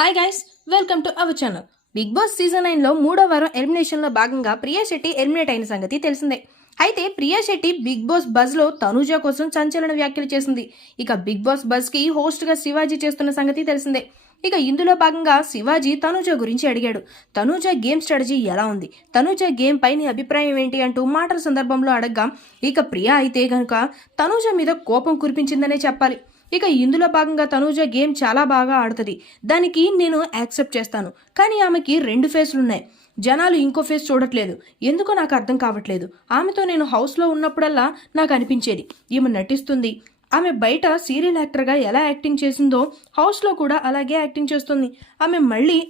Hi guys, welcome to our channel. Bigg Boss season 9లో 3వ వారం ఎలిమినేషన్లో భాగంగా ప్రియా శెట్టి ఎలిమినేట్ అయిన సంగతి తెలిసిందే. అయితే ప్రియా శెట్టి బిగ్ బాస్ బజ్లో తనూజ కోసం సంచలన వ్యాఖ్యలు చేసింది. ఇక బిగ్ బాస్ బజ్కి హోస్ట్గా శివాజీ చేస్తున్న సంగతి తెలిసిందే. ఇక ఇందులో భాగంగా శివాజీ తనూజ గురించి అడిగాడు. తనూజ గేమ్ స్ట్రాటజీ ఎలా ఉంది, తనూజ గేమ్ పై నీ అభిప్రాయం ఏంటి అంటూ మాటల సందర్భంలో అడగ్గా ఇక ప్రియా అయితే గనుక తనూజ మీద కోపం కురిపించిందనే చెప్పాలి. ఇక ఇందులో భాగంగా తనూజ గేమ్ చాలా బాగా ఆడుతుంది, దానికి నేను యాక్సెప్ట్ చేస్తాను. కానీ ఆమెకి 2 ఫేస్లున్నాయి, జనాలు ఇంకో ఫేస్ చూడట్లేదు, ఎందుకో నాకు అర్థం కావట్లేదు. ఆమెతో నేను హౌస్లో ఉన్నప్పుడల్లా నాకు అనిపించేది ఈమె నటిస్తుంది, ఆమె బయట సీరియల్ యాక్టర్గా ఎలా యాక్టింగ్ చేసిందో హౌస్లో కూడా అలాగే యాక్టింగ్ చేస్తుంది.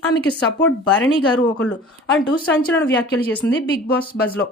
ఆమెకి సపోర్ట్ భరణి గారు ఒకళ్ళు అంటూ సంచలన వ్యాఖ్యలు చేసింది బిగ్ బాస్ బజ్లో.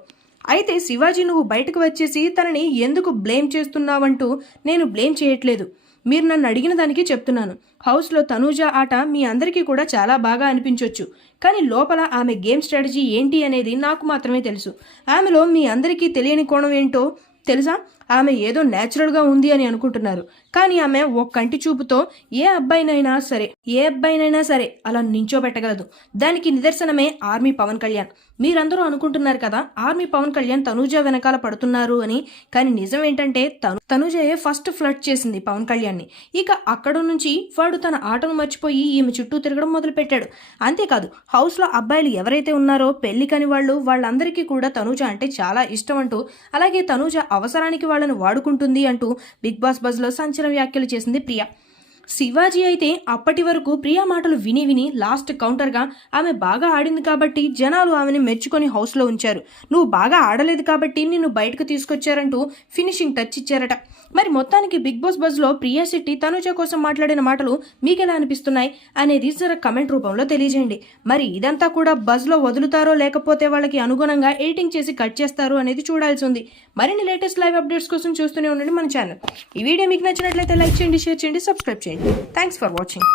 అయితే శివాజీ, నువ్వు బయటకు వచ్చేసి తనని ఎందుకు బ్లేమ్ చేస్తున్నావంటూ, నేను బ్లేమ్ చేయట్లేదు, మీరు నన్ను అడిగిన దానికి చెప్తున్నాను. హౌస్లో తనూజ ఆట మీ అందరికీ కూడా చాలా బాగా అనిపించవచ్చు, కానీ లోపల ఆమె గేమ్ స్ట్రాటజీ ఏంటి అనేది నాకు మాత్రమే తెలుసు. ఆమెలో మీ అందరికీ తెలియని కోణం ఏంటో తెలుసా? ఆమె ఏదో న్యాచురల్గా ఉంది అని అనుకుంటున్నారు, కానీ ఆమె ఒక కంటి చూపుతో ఏ అబ్బాయినైనా సరే అలా నించోబెట్టగలదు. దానికి నిదర్శనమే ఆర్మీ పవన్ కళ్యాణ్. మీరందరూ అనుకుంటున్నారు కదా ఆర్మీ పవన్ కళ్యాణ్ తనూజ వెనకాల పడుతున్నారు అని, కానీ నిజం ఏంటంటే తనూజయే ఫస్ట్ ఫ్లర్ట్ చేసింది పవన్ కళ్యాణ్ని. ఇక అక్కడ నుంచి వాడు తన ఆటను మర్చిపోయి ఈమె చుట్టూ తిరగడం మొదలుపెట్టాడు. అంతేకాదు, హౌస్లో అబ్బాయిలు ఎవరైతే ఉన్నారో పెళ్లి కాని వాళ్ళందరికీ కూడా తనూజ అంటే చాలా ఇష్టం అంటూ, అలాగే తనూజ అవసరానికి వాళ్ళని వాడుకుంటుంది అంటూ బిగ్ బాస్ బజ్లో సంచలన వ్యాఖ్యలు చేసింది ప్రియా. శివాజీ అయితే అప్పటి వరకు ప్రియా మాటలు విని విని లాస్ట్ కౌంటర్గా ఆమె బాగా ఆడింది కాబట్టి జనాలు ఆమెను మెచ్చుకొని హౌస్లో ఉంచారు, నువ్వు బాగా ఆడలేదు కాబట్టి నిన్ను బయటకు తీసుకొచ్చారంటూ ఫినిషింగ్ టచ్ ఇచ్చారట. మరి మొత్తానికి బిగ్ బాస్ బజ్లో ప్రియా శెట్టి తనూజ కోసం మాట్లాడిన మాటలు మీకు ఎలా అనిపిస్తున్నాయి అనేది జర కమెంట్ రూపంలో తెలియజేయండి. మరి ఇదంతా కూడా బజ్లో వదులుతారో లేకపోతే వాళ్ళకి అనుగుణంగా ఎడిటింగ్ చేసి కట్ చేస్తారో అనేది చూడాల్సి ఉంది. మరిన్ని లేటెస్ట్ లైవ్ అప్డేట్స్ కోసం చూస్తూనే ఉండండి మన ఛానల్. ఈ వీడియో మీకు నచ్చినట్లయితే లైక్ చేయండి, షేర్ చేయండి, సబ్స్క్రైబ్ చేయండి. Thanks for watching.